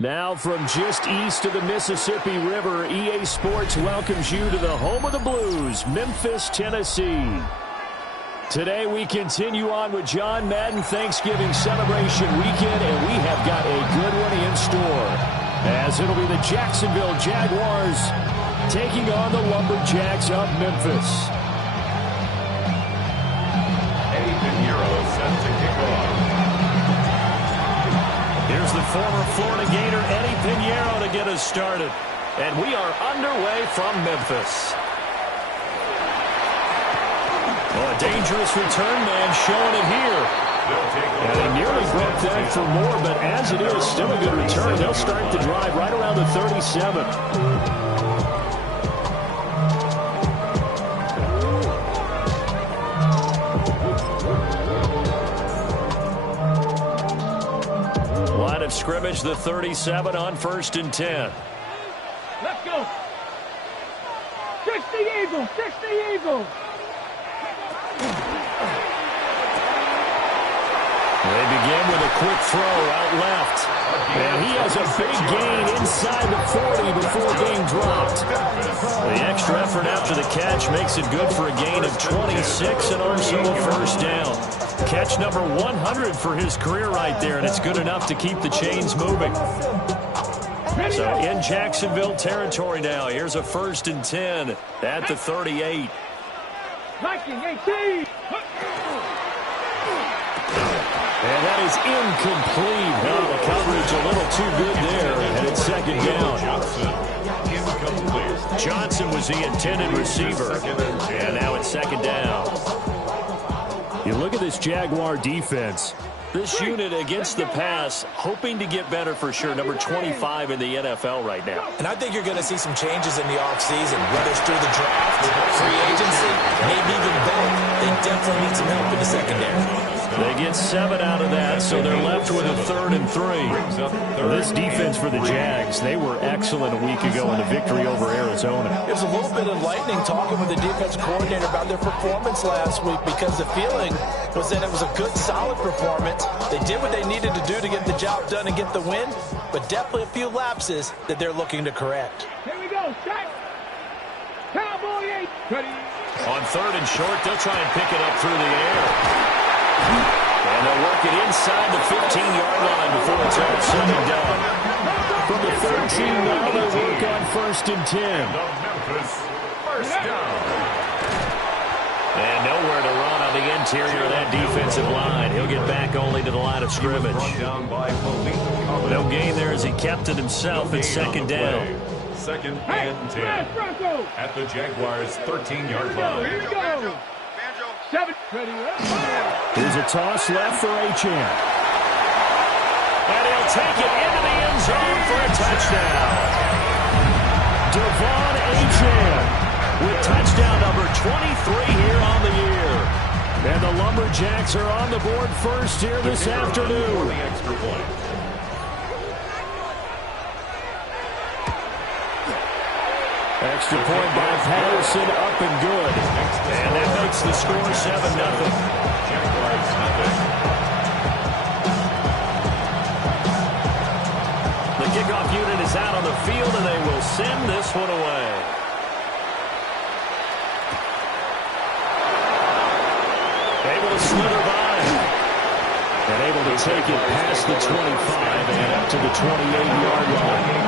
Now from just east of the Mississippi River, EA Sports welcomes you to the home of the Blues, Memphis, Tennessee. Today we continue on with John Madden Thanksgiving celebration weekend, and we have got a good one in store, as it'll be the Jacksonville Jaguars taking on the Lumberjacks of Memphis. Eddie Pinheiro set to kick off. Here's the former Florida Gator, Eddie Pinheiro, to get us started. And we are underway from Memphis. Oh, a dangerous return man showing it here. And they nearly broke that for more, but as it is, still a good return. They'll start the drive right around the 37. Scrimmage, the 37 on 1st and 10. Let's go. Fix the eagle. Fix the eagle. They begin with a quick throw out left. And he has a big gain inside the 40 before being dropped. The extra effort after the catch makes it good for a gain of 26 and also a first down. Catch number 100 for his career right there, and it's good enough to keep the chains moving. So in Jacksonville territory now, here's a 1st and 10 at the 38. Viking 18. And that is incomplete. Well, the coverage a little too good there, and it's 2nd down. Johnson was the intended receiver, and now it's 2nd down. You look at this Jaguar defense. This unit against the pass, hoping to get better for sure. Number 25 in the NFL right now. And I think you're going to see some changes in the offseason, whether it's through the draft, free agency, maybe even both. They definitely need some help in the secondary. They get 7 out of that, so they're left with a 3rd and 3. Well, this defense for the Jags, they were excellent a week ago in the victory over Arizona. It was a little bit enlightening talking with the defense coordinator about their performance last week, because the feeling was that it was a good, solid performance. They did what they needed to do to get the job done and get the win, but definitely a few lapses that they're looking to correct. Here we go. Check. Cowboy 8. Ready. On 3rd and short, they'll try and pick it up through the air. And they'll work it inside the 15-yard line before it's all said and done. From the 13 now, they'll work on 1st and 10. The Memphis first down. And nowhere to run on the interior of that defensive line. He'll get back only to the line of scrimmage. No gain there as he kept it himself at 2nd down. 2nd and 10 at the Jaguars' 13-yard line. Here we go. 7. Ready. Here's a toss left for Achane. And he'll take it into the end zone for a touchdown. Devon Achane with touchdown number 23 here on the year. And the Lumberjacks are on the board first here this afternoon. Extra point by Patterson, up and good. And that makes the score 7-0. The kickoff unit is out on the field, and they will send this one away. Able to slither by. And able to take it past the 25 and up to the 28-yard line.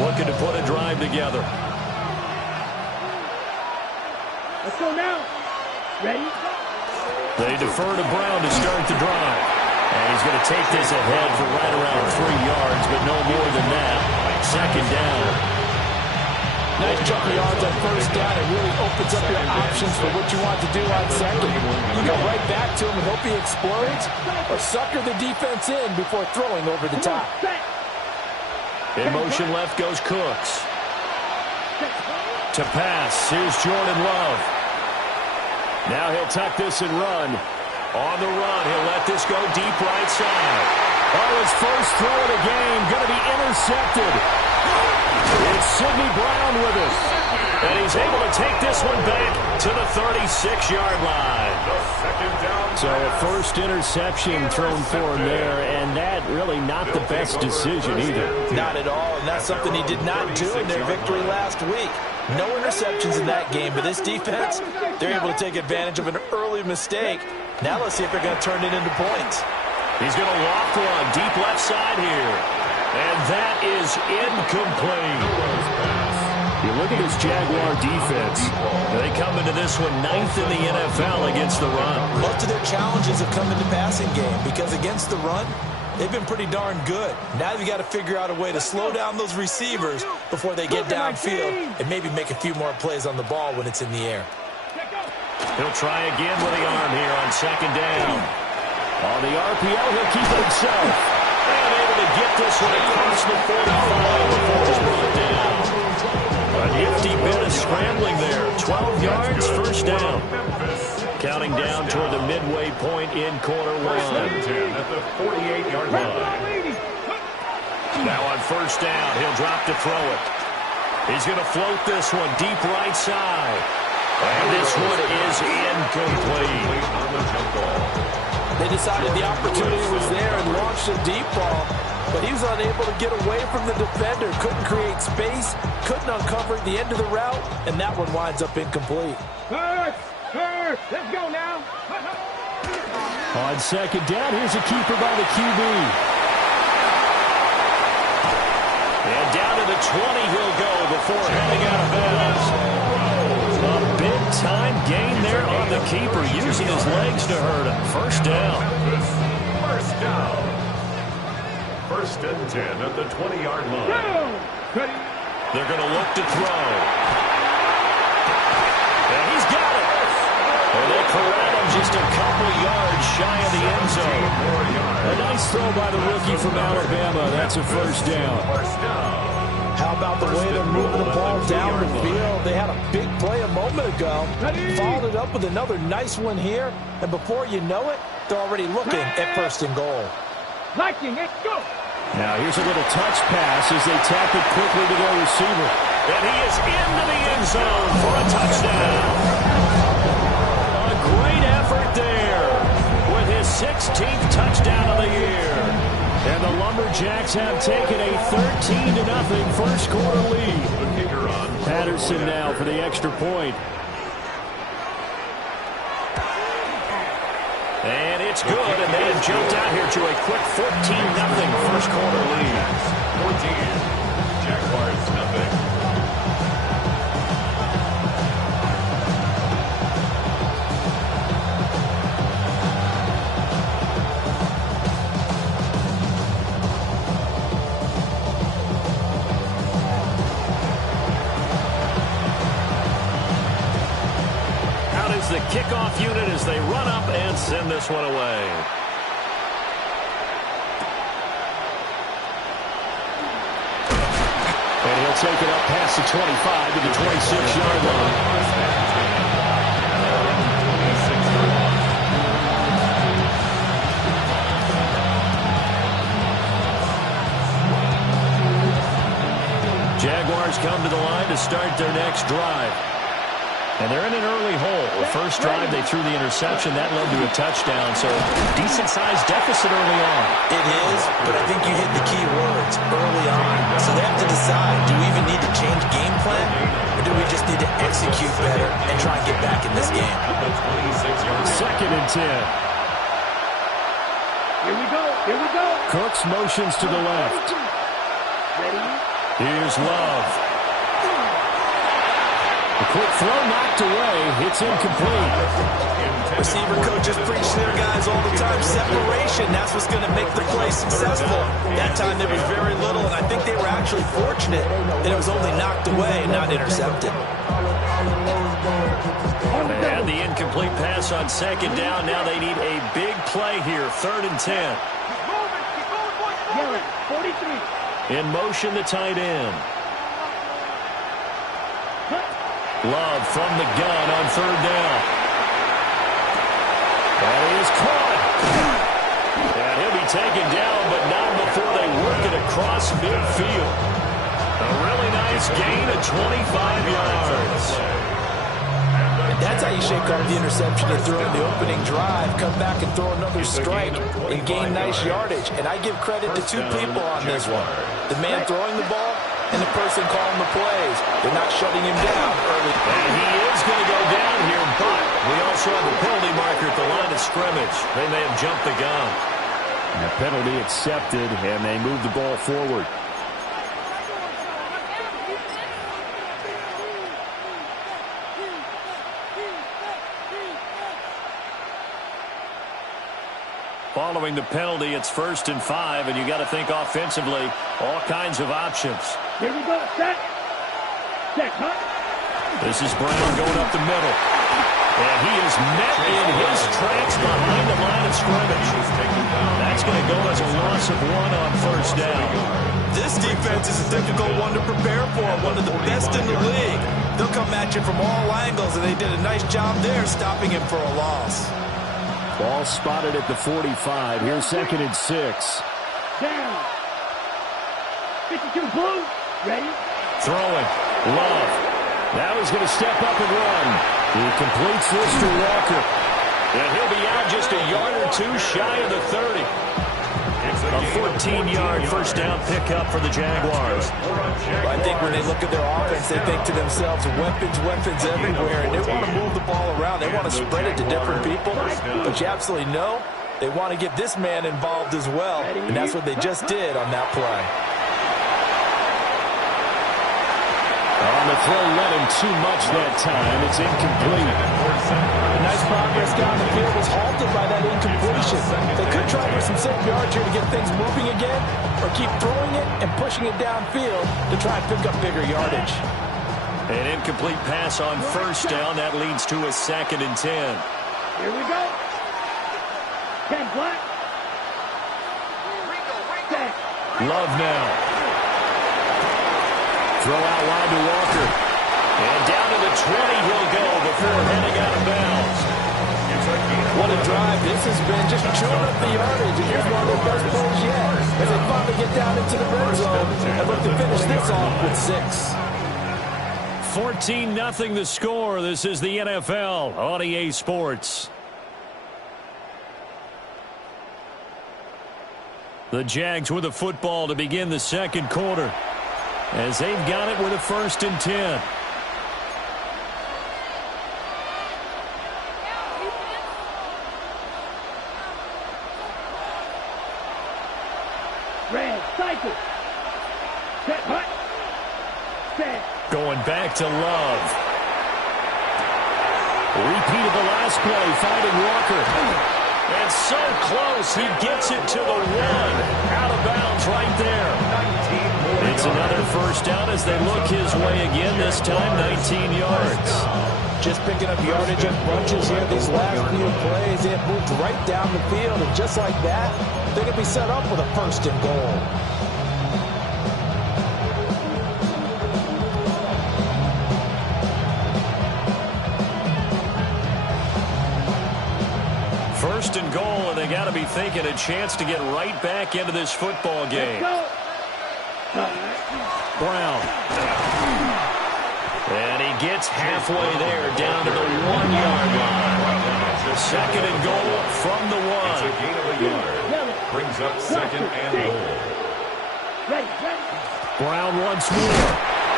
Looking to put a drive together. Let's go now. Ready? They defer to Brown to start the drive. And he's going to take this ahead for right around 3 yards, but no more than that. 2nd down. Nice chunk of yards on first down. It really opens up your options for what you want to do on second. You go right back to him and hope he explodes, or sucker the defense in before throwing over the top. In motion left goes Cooks. To pass, here's Jordan Love. Now he'll tuck this and run. On the run, he'll let this go deep right side. Oh, his first throw of the game going to be intercepted. It's Sidney Brown with it. And he's able to take this one back to the 36-yard line. So a first interception thrown for him there, and that really not the best decision either. Not at all, and that's something he did not do in their victory last week. No interceptions in that game, but this defense, they're able to take advantage of an early mistake. Now let's see if they're going to turn it into points. He's going to loft one deep left side here. And that is incomplete. You look at this Jaguar defense. They come into this one 9th in the NFL against the run. Most of their challenges have come in the passing game because against the run, they've been pretty darn good. Now you've got to figure out a way to slow down those receivers before they get downfield and maybe make a few more plays on the ball when it's in the air. He'll try again with the arm here on second down. On the RPO, he'll keep it himself. And able to get this one across the 45 before it's brought down. A nifty bit of scrambling there. 12 yards, first down. Counting down toward the midway point in quarter one. At the 48-yard line. Now on first down, he'll drop to throw it. He's going to float this one deep right side. And this one is incomplete. They decided the opportunity was there and launched a deep ball, but he was unable to get away from the defender, couldn't create space, couldn't uncover the end of the route, and that one winds up incomplete. Hurts! Let's go now! On second down, here's a keeper by the QB. And down to the 20 he'll go before heading out of bounds. A big-time gain there on the keeper, using his legs to hurt him. First down. First and 10 at the 20-yard line. They're going to look to throw. And he's got it. And they corral him just a couple yards shy of the end zone. A nice throw by the rookie from Alabama. That's a first down. How about the way they're moving the ball down the field? They had a big play a moment ago. Followed it up with another nice one here. And before you know it, they're already looking at first and goal. Liking it, go! Now here's a little touch pass as they tap it quickly to their receiver. And he is into the end zone for a touchdown. A great effort there with his 16th touchdown of the year. And the Lumberjacks have taken a 13-0 first quarter lead. Patterson now for the extra point. And it's good, and they have jumped out here to a quick 14-0 first quarter lead. 14. Jaguars nothing. The kickoff unit as they run up and send this one away. And he'll take it up past the 25 to the 26-yard line. Jaguars come to the line to start their next drive. And they're in an early hole. The first drive, they threw the interception. That led to a touchdown. So decent-sized deficit early on. It is, but I think you hit the key words early on. So they have to decide, do we even need to change game plan? Or do we just need to execute better and try and get back in this game? Second and 10. Here we go. Cooks motions to the left. Here's Love. A quick throw knocked away. It's incomplete. Receiver coaches preach to their guys all the time. Separation communication. That's what's going to make the play successful. That time there was very little, and I think they were actually fortunate that it was only knocked away and not intercepted. And the incomplete pass on second down. Now they need a big play here, 3rd and 10. 43. In motion, the tight end. Love from the gun on 3rd down. That is caught. And he'll be taken down, but not before they work it across midfield. A really nice gain of 25 yards. That's how you shake off the interception you threw in the opening drive. Come back and throw another strike and gain nice yardage. And I give credit to two people on this one. The man throwing the ball and the person calling the plays. They're not shutting him down early. And he is going to go down here, but we also have a penalty marker at the line of scrimmage. They may have jumped the gun. And the penalty accepted, and they move the ball forward. Following the penalty, it's 1st and 5, and you got to think offensively, all kinds of options. Here we go. Set. Set. Cut. This is Brown going up the middle. And he is met in his tracks behind the line of scrimmage. That's going to go as a loss of 1 on 1st down. This defense is a difficult one to prepare for, one of the best in the league. They'll come at you from all angles, and they did a nice job there stopping him for a loss. Ball spotted at the 45. Here's 2nd and 6. Down. 52 blue. Ready. Throwing. Love. Now he's going to step up and run. He completes this to Walker. And he'll be out just a yard or two shy of the 30. A 14-yard first down pickup for the Jaguars. Well, I think when they look at their offense, they think to themselves, weapons, weapons everywhere. And they want to move the ball around. They want to spread it to different people. But you absolutely know they want to get this man involved as well. And that's what they just did on that play. On the throw, led him too much that time. It's incomplete. Nice progress down the field was halted by that incompletion. They could try for some safe yards here to get things moving again, or keep throwing it and pushing it downfield to try and pick up bigger yardage. An incomplete pass on 1st down. That leads to a 2nd and 10. Here we go. 10 black. Set. Love now. Throw out wide to Walker. And down to the 20 he'll go before heading out of bounds. What a drive this has been, just chewing up the yardage. And here's one of their best plays yet as they finally get down into the red zone and look to finish this off with 6. 14-0 the score. This is the NFL on EA Sports. The Jags with the football to begin the 2nd quarter, as they've got it with a 1st and 10. Red. Cycle. Set. Hut. Set. Going back to Love. Repeat of the last play, finding Walker. And so close, he gets it to the 1. Out of bounds right there. It's another 1st down as they look his way again, this time 19 yards. Just picking up yardage in bunches here these last few plays. They have moved right down the field, and just like that, they're going to be set up with a 1st and goal. First and goal, and they got to be thinking a chance to get right back into this football game. Brown. And he gets halfway there, down to the 1-yard line. 2nd and goal from the 1. It's a gain of a yard. Brings up 2nd and goal. Brown once more.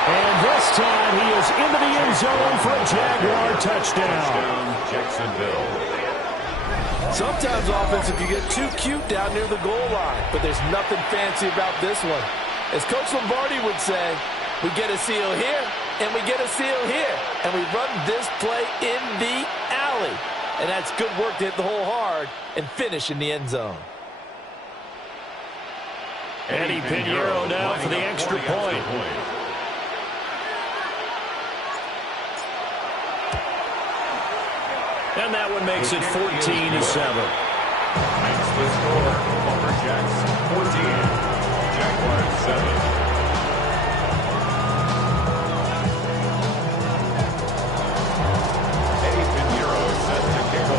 And this time he is into the end zone for a Jaguar touchdown. Jacksonville. Sometimes offense, if you get too cute down near the goal line, but there's nothing fancy about this one. As Coach Lombardi would say, we get a seal here, and we get a seal here, and we run this play in the alley. And that's good work to hit the hole hard and finish in the end zone. Eddie Pinheiro now for the extra point. And that one makes it 14-7. That's the score. Lumberjacks 14, Jaguars 7.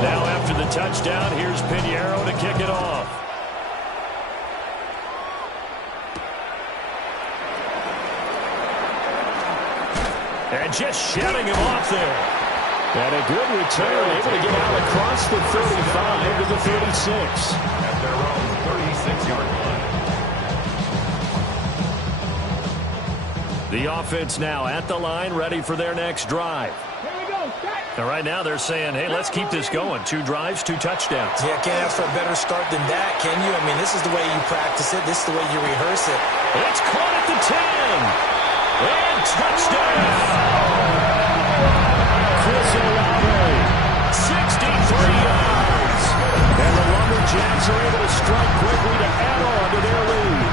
Now after the touchdown, here's Pinheiro to kick it off. And just shutting him off there. And a good return, able to get out across the 35 to the 36. At their own 36-yard line. The offense now at the line, ready for their next drive. And right now they're saying, hey, let's keep this going. 2 drives, 2 touchdowns. Yeah, can't ask for a better start than that, can you? I mean, this is the way you practice it. This is the way you rehearse it. It's caught at the 10. And touchdown. Chris Olave, 63 yards. And the Lumberjacks are able to strike quickly to add on to their lead.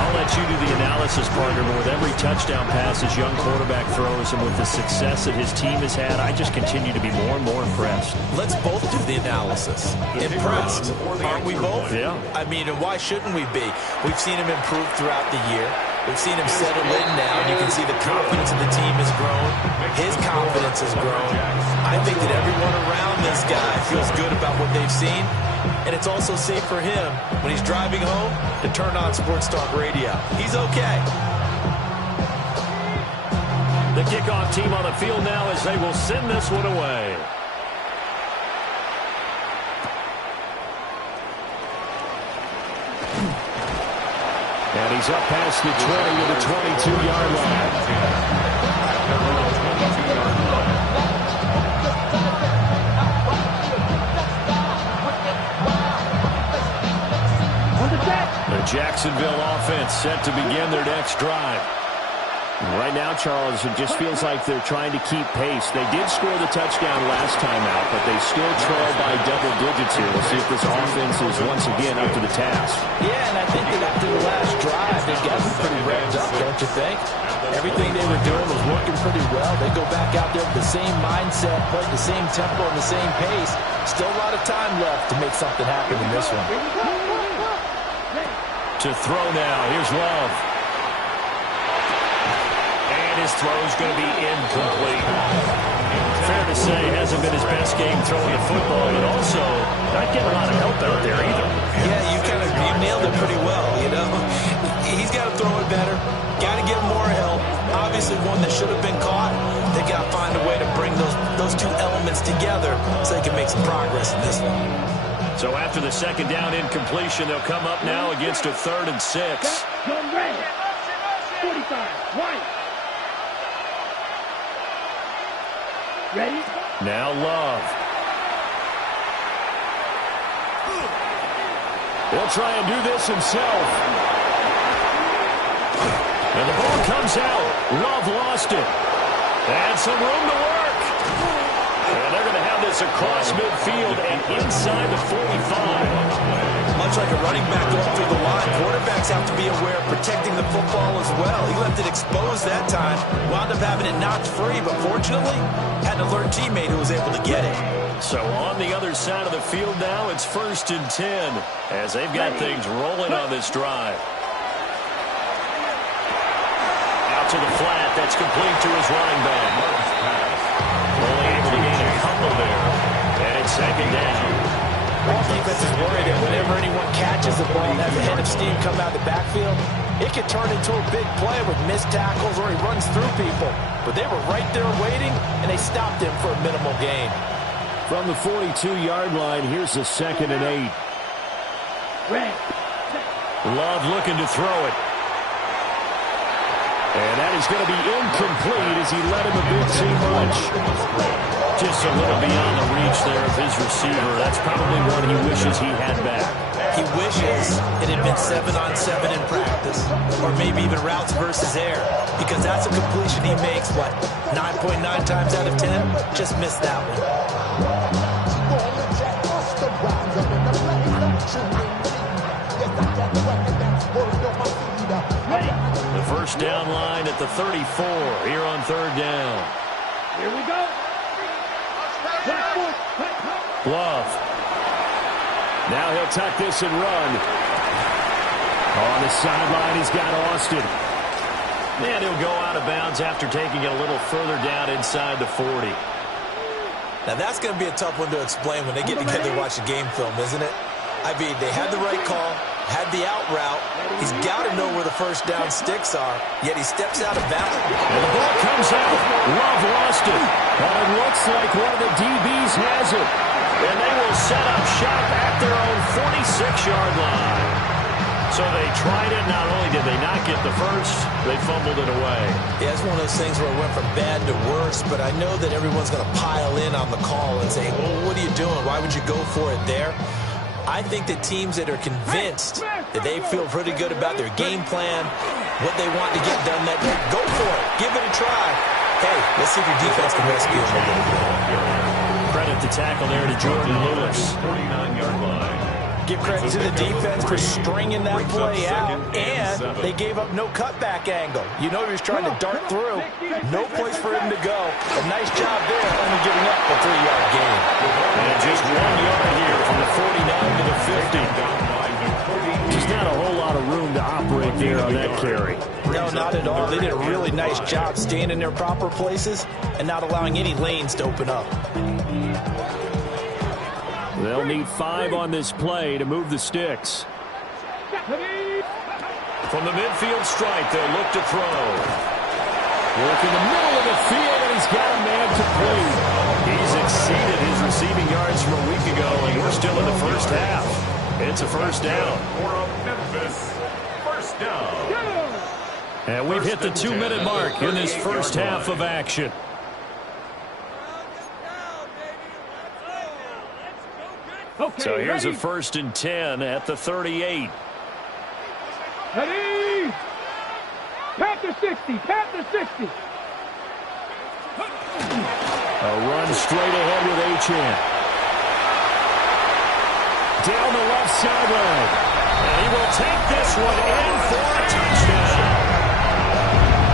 I'll let you do the analysis, partner, but with every touchdown pass this young quarterback throws and with the success that his team has had, I just continue to be more and more impressed. Let's both do the analysis. Impressed, aren't we both? Yeah. I mean, and why shouldn't we be? We've seen him improve throughout the year. We've seen him settle in now, and you can see the confidence of the team has grown. His confidence has grown. I think that everyone around this guy feels good about what they've seen, and it's also safe for him when he's driving home to turn on Sports Talk Radio. He's okay. The kickoff team on the field now as they will send this one away. And he's up past the 20 to the 22-yard line. The Jacksonville offense set to begin their next drive. Right now, Charles, it just feels like they're trying to keep pace. They did score the touchdown last time out, but they still trail by double digits here. We'll see if this offense is once again up to the task. Yeah, and I think that after the last drive, they got pretty revved up, don't you think? Everything they were doing was working pretty well. They go back out there with the same mindset, play the same tempo and the same pace. Still a lot of time left to make something happen in this one. To throw now, here's Love. His throw is going to be incomplete. Fair to say, hasn't been his best game throwing the football, but also not getting a lot of help out there either. Yeah, you nailed it pretty well, you know. He's got to throw it better. Got to get more help. Obviously, one that should have been caught. They got to find a way to bring those two elements together so they can make some progress in this one. So after the second down incompletion, they'll come up now against a 3rd and 6. 45, right. Ready? Now Love. He'll try and do this himself. And the ball comes out. Love lost it. And some room to work. And they're going to have this across midfield and inside the 45. Much like a running back going through the line, quarterbacks have to be aware of protecting the football as well. He left it exposed that time, wound up having it knocked free, but fortunately, had an alert teammate who was able to get it. So on the other side of the field now, it's 1st and 10 as they've got things rolling on this drive. Out to the flat, that's complete to his running back. Only able to gain a couple there, and it's 2nd down. All defense is worried that whenever anyone catches the ball and has a head of steam come out of the backfield, it could turn into a big play with missed tackles or he runs through people. But they were right there waiting, and they stopped him for a minimal gain. From the 42-yard line, here's the 2nd and 8. Love looking to throw it. And that is going to be incomplete as he led him a bit too much. Just a little beyond the reach there of his receiver. That's probably one he wishes he had back. He wishes it had been 7-on-7 in practice, or maybe even routes versus air, because that's a completion he makes, what, 9.9 times out of 10? Just missed that one. first down line at the 34 here on third down. Here we go. Love. Now he'll tuck this and run. On the sideline, he's got Austin. And he'll go out of bounds after taking it a little further down inside the 40. Now, that's going to be a tough one to explain when they get together and watch the game film, isn't it? I mean, they had the right call, had the out route. He's got to know where the first down sticks are, yet he steps out of bounds. And the ball comes out. Love lost it. And it looks like one of the DBs has it. And they will set up shop at their own 46-yard line. So they tried it. Not only did they not get the first, they fumbled it away. Yeah, it's one of those things where it went from bad to worse, but I know that everyone's going to pile in on the call and say, well, what are you doing? Why would you go for it there? I think that teams that are convinced that they feel pretty good about their game plan, what they want to get done that day, go for it. Give it a try. Hey, let's see if your defense can rescue them a little bit. Credit the tackle there to Jordan Lewis. 49-yard line. Give credit to the defense for stringing that play out, and they gave up no cutback angle. You know he was trying to dart through. No place for him to go. A nice job there, only giving up a 3-yard gain. And just 1 yard here from the 49 to the 50. Just not a whole lot of room to operate there on that carry. No, not at all. They did a really nice job staying in their proper places and not allowing any lanes to open up. They'll need 5 on this play to move the sticks. From the midfield stripe, they'll look to throw. Work in the middle of the field, and he's got a man complete. He's exceeded his receiving yards from a week ago, and we're still in the first half. It's a first down. For Memphis, first down. And we've hit the 2-minute mark in this first half of action. Okay, So here's ready. a 1st and 10 at the 38. Ready. Panther 60. Panther 60. A run straight ahead with Achane. Down the left sideline. And he will take this one in for a touchdown.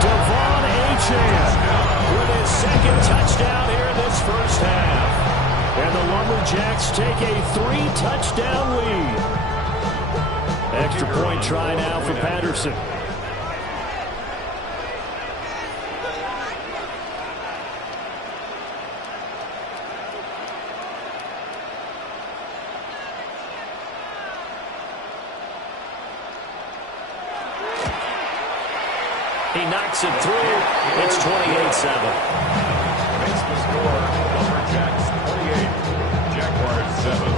Devon Achane with his 2nd touchdown here in this first half. And the Lumberjacks take a 3-touchdown lead. Extra point try now for Patterson. He knocks it through. It's 28-7. Makes the score. Lumberjacks 28, Jaguars 7.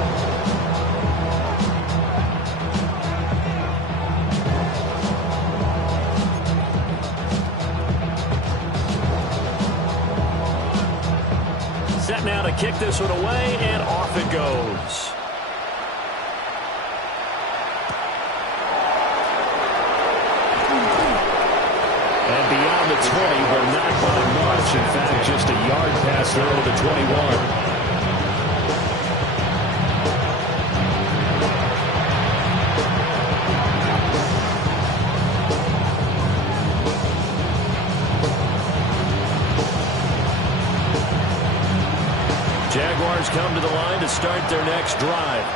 Set now to kick this one away, and off it goes. And beyond the 20, but not by much. In fact, just a yard past there to the 21. Jaguars come to the line to start their next drive.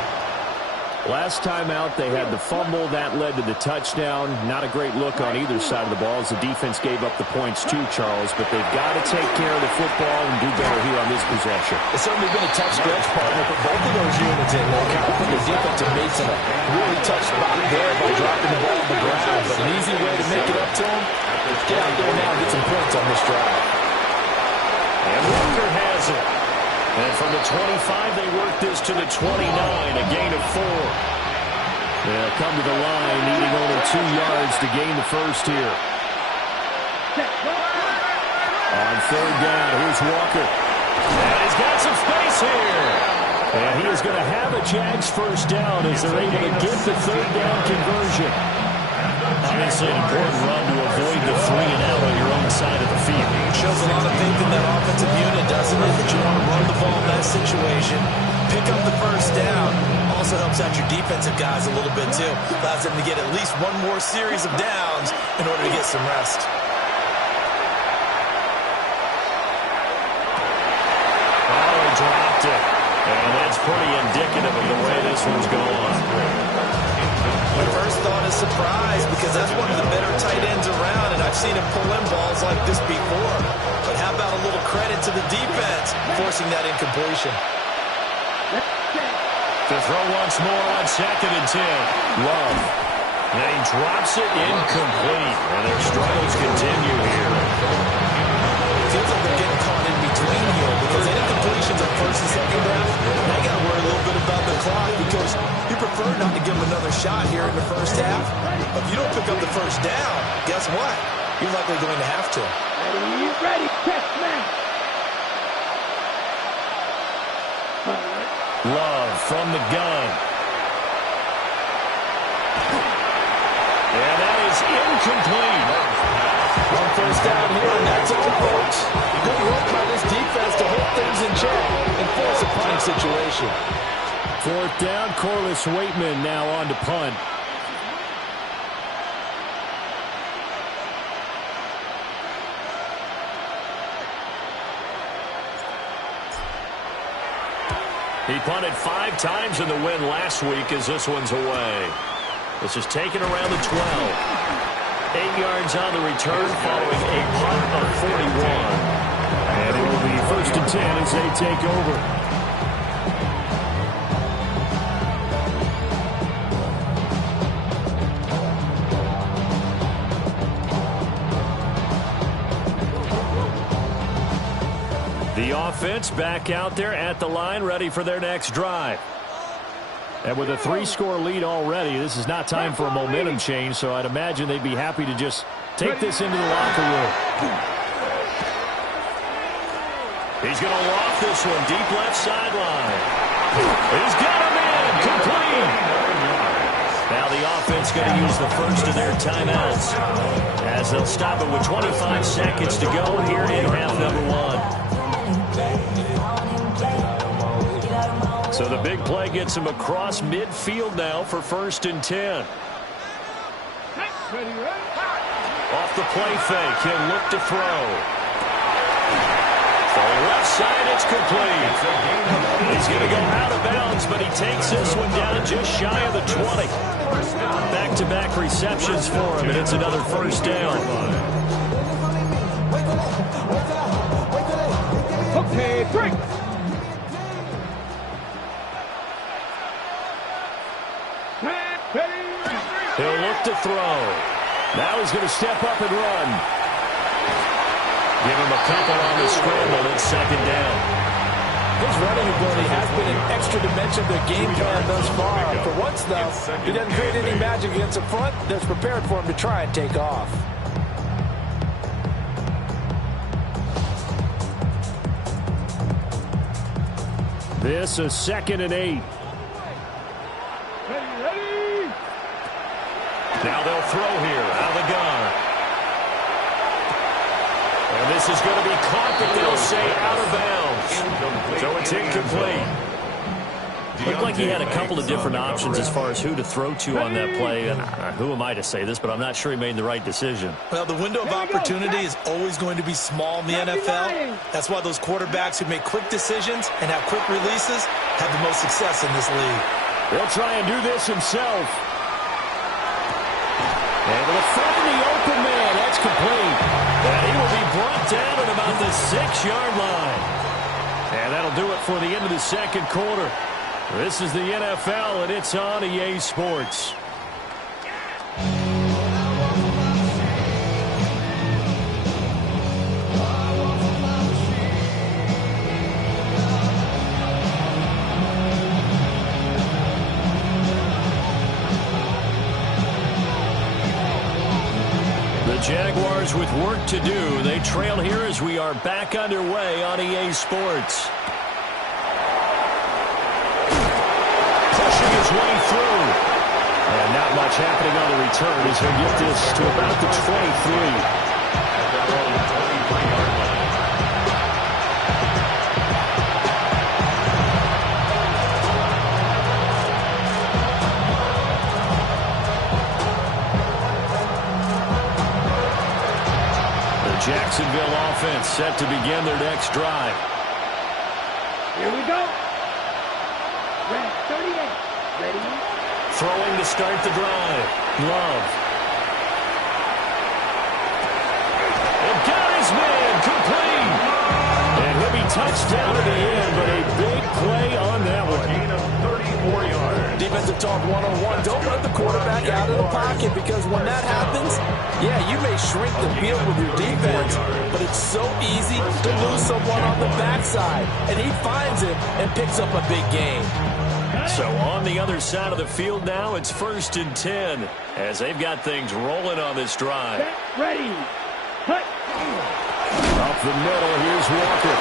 Last time out, they had the fumble. That led to the touchdown. Not a great look on either side of the ball as the defense gave up the points too, Charles. But they've got to take care of the football and do better here on this possession. It's certainly been a tough stretch, partner, for both of those units in there. Kind of put the defense in mates in a really tough spot there by dropping the ball on the ground. But an easy way to make it up to them, get out there now and get some points on this drive. And Walker has it. And from the 25, they work this to the 29, a gain of 4. They'll come to the line, needing only 2 yards to gain the first here. On 3rd down, here's Walker. And he's got some space here. And he is going to have a Jags first down as they're able to get the 3rd down conversion. Obviously an important run to avoid the 3-and-out on your own side of the field. Shows a lot of faith in that offensive unit, doesn't it? That you want to run the ball in that situation, pick up the first down. Also also helps out your defensive guys a little bit, too. Allows them to get at least one more series of downs in order to get some rest. Oh, he dropped it. And that's pretty indicative of the way this one's going. My first thought is surprise, because that's one of the better tight ends around, and I've seen him pull in balls like this before. But how about a little credit to the defense forcing that incompletion? To throw once more on 2nd and 10. Love. And he drops it incomplete. And their struggles continue here. It feels like they're getting caught in between here, because any completions on 1st and 2nd down, now you got to worry a little bit about the clock, because you prefer not to give them another shot here in the first half. But if you don't pick up the first down, guess what? You're likely going to have to. Ready, catch, man. Love from the gun. And that is incomplete. One first down here, and that's all, folks. Good work by this defense to hold things in check and force a punting situation. 4th down, Corliss Waitman now on to punt. He punted 5 times in the win last week as this one's away. This is taken around the 12. 8 yards on the return following a punt of 41. And it will be 1st and 10 as they take over. The offense back out there at the line, ready for their next drive. And with a 3-score lead already, this is not time for a momentum change, so I'd imagine they'd be happy to just take this into the locker room. He's going to loft this one deep left sideline. He's got him in, complete. Now the offense going to use the first of their timeouts as they'll stop it with 25 seconds to go here in half number 1. So the big play gets him across midfield now for 1st and 10. Off the play fake, he'll look to throw. For the left side, it's complete. He's going to go out of bounds, but he takes this one down just shy of the 20. Back-to-back receptions for him, and it's another 1st down. Okay, break. He'll look to throw. Now he's going to step up and run. Give him a couple on the scramble. It's 2nd down. His running ability has been an extra dimension of their game plan thus far. For once, though, he doesn't create any magic against the front that's prepared for him to try and take off. This is 2nd and 8. Ready. Now they'll throw here out of the gun. And this is going to be caught, but they'll say out of bounds. So it's incomplete. Looked like he had a couple of different options as far as who to throw to on that play. And who am I to say this, but I'm not sure he made the right decision. Well, the window of opportunity is always going to be small in the NFL. That's why those quarterbacks who make quick decisions and have quick releases have the most success in this league. He'll try and do this himself. Able to find the open man. That's complete. And he will be brought down at about the 6-yard line. And that'll do it for the end of the 2nd quarter. This is the NFL, and it's on EA Sports. The Jaguars with work to do. They trail here as we are back underway on EA Sports. Pushing his way through. And not much happening on the return as he'll get this to about the 23. Jacksonville offense set to begin their next drive. Here we go. Red 38. Ready? Throwing to start the drive. Love. And got his man complete. And he'll be touchdown at the end, but a big play on that one. Gain of 34 yards. Defensive talk 101. Don't let the quarterback out of the pocket, because when that happens, yeah, you may shrink the field with your defense, but it's so easy to lose someone on the backside. And he finds him and picks up a big gain. So on the other side of the field now, it's 1st and 10 as they've got things rolling on this drive. Set, ready. Cut. Up the middle, here's Walker.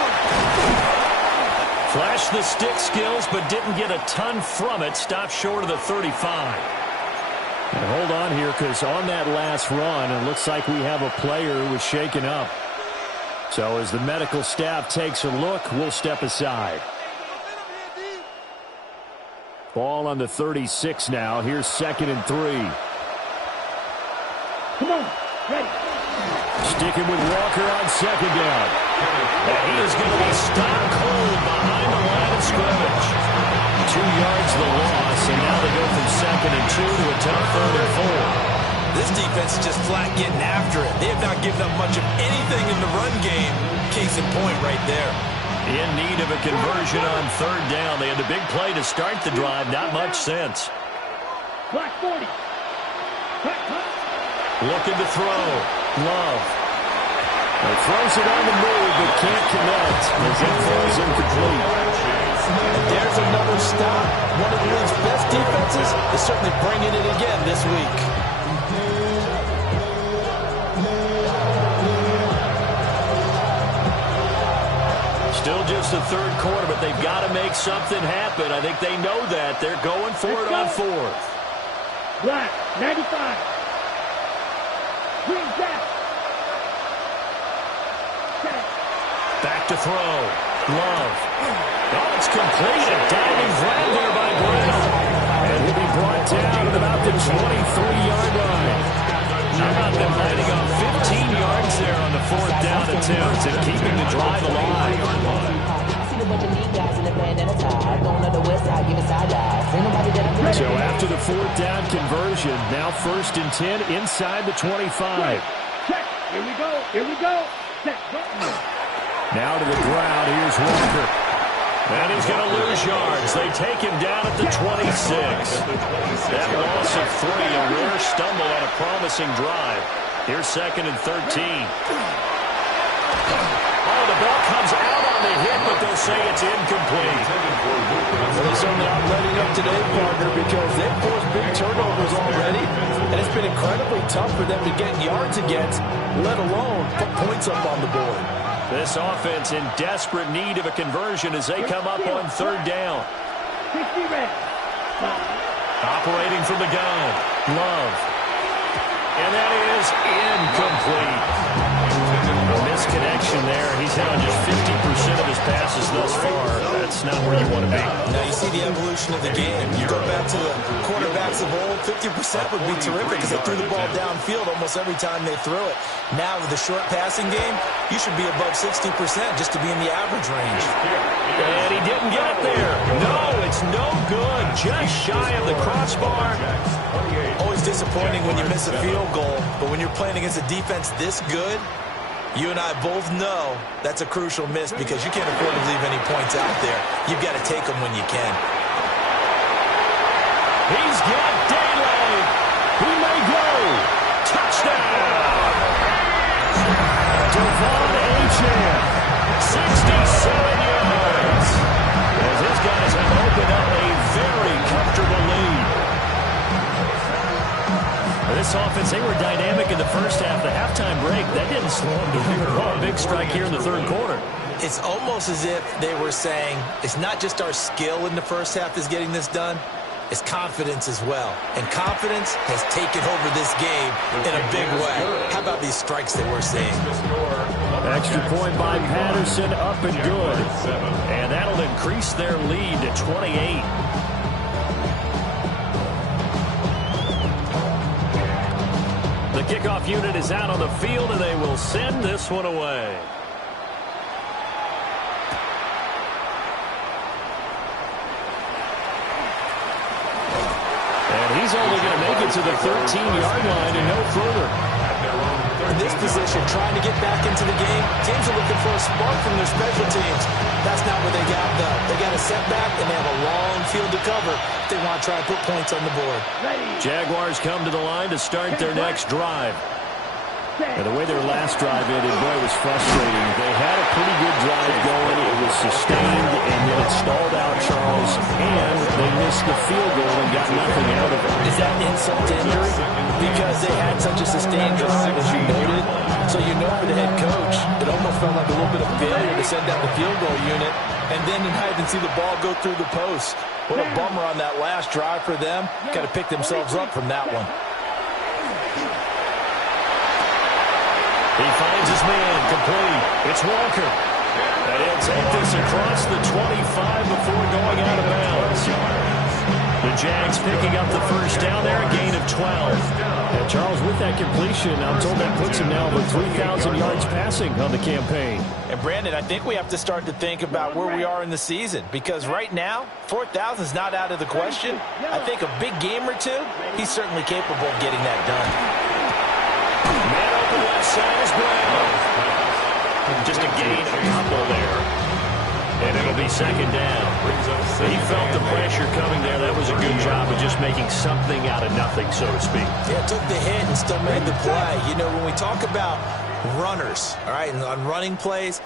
Flashed the stick skills, but didn't get a ton from it. Stopped short of the 35. And hold on here, because on that last run, it looks like we have a player who was shaken up. So as the medical staff takes a look, we'll step aside. Ball on the 36 now. Here's 2nd and 3. Come on. Ready. Sticking with Walker on 2nd down. And he is going to be stopped cold behind the line of scrimmage. 2 yards the loss, and now they go from 2nd and 2 to a tough 3rd and 4. This defense is just flat getting after it. They have not given up much of anything in the run game. Case in point right there. In need of a conversion on 3rd down. They had the big play to start the drive. Not much sense. Black 40. Cut, cut. Looking to throw. Love. He throws it on the move, but can't connect as it falls incomplete. And there's another stop. One of the league's best defenses is certainly bringing it again this week. Still just the 3rd quarter, but they've got to make something happen. I think they know that. They're going for it on 4th. Black 95. Green Jack. Set. Back to throw. Love. Oh, it's complete. A diving grab there by Brown. And he'll be brought down at about the 23-yard line. How about them lining up 15 yards there on the 4th down attempt and keeping the drive alive? So after the 4th down conversion, now 1st and 10 inside the 25. Check. Here we go. Here we go. Set. Now to the ground. Here's Walker. And he's going to lose yards. They take him down at the 26. That loss of 3, a rare stumble on a promising drive. Here's 2nd and 13. Oh, the ball comes out on the hit, but they'll say it's incomplete. They're certainly not letting up today, partner, because they've forced big turnovers already, and it's been incredibly tough for them to get yards against, let alone put points up on the board. This offense in desperate need of a conversion as they come up on 3rd down. 60 red. Operating from the gun. Love. And that is incomplete. A misconnection there. He's hit on just 50% of his passes thus far. That's not where you want to be. Now you see the evolution of the game. You go back to the quarterbacks of old, 50% would be terrific because they threw the ball downfield almost every time they threw it. Now with the short passing game, you should be above 60% just to be in the average range. And he didn't get there. No, it's no good. Just shy of the crossbar. Always disappointing when you miss a field goal, but when you're playing against a defense this good, you and I both know that's a crucial miss because you can't afford to leave any points out there. You've got to take them when you can. He's got daylight. He may go. Touchdown. Devon Achane, 67 yards. As his guys have opened up a very comfortable lead. This offense, they were dynamic in the first half. The halftime break, that didn't slow them down. Big strike here in the 3rd quarter. It's almost as if they were saying, it's not just our skill in the first half that's getting this done, it's confidence as well. And confidence has taken over this game in a big way. How about these strikes that we're seeing? Extra point by Patterson, up and good. And that'll increase their lead to 28. The kickoff unit is out on the field, and they will send this one away. And he's only going to make it to the 13-yard line and no further. In this position, trying to get back into the game, teams are looking for a spark from their special teams. That's not what they got, though. They got a setback, and they have a long field to cover if they want to try and put points on the board. Jaguars come to the line to start their next drive. And the way their last drive ended, boy, it was frustrating. They had a pretty good drive going. It was sustained, and then it stalled out, Charles, and they missed the field goal and got nothing out of it. Is that insult to injury? Because they had such a sustained drive, as you noted. So you know for the head coach, it almost felt like a little bit of failure to send down the field goal unit, and then you had to see the ball go through the post. What a bummer on that last drive for them. Got to pick themselves up from that one. He finds his man, complete. It's Walker. And he'll take this across the 25 before going out of bounds. The Jags picking up the first down there, a gain of 12. And Charles, with that completion, I'm told that puts him now over 3,000 yards passing on the campaign. And Brandon, I think we have to start to think about where we are in the season, because right now, 4,000 is not out of the question. I think a big game or two, he's certainly capable of getting that done. Man open left side is Brown. Just a gain, a couple there. And it'll be second down. He felt the pressure coming there. That was a good job of just making something out of nothing, so to speak. Yeah, took the hit and still made the play. You know, when we talk about runners, all right, and on running plays,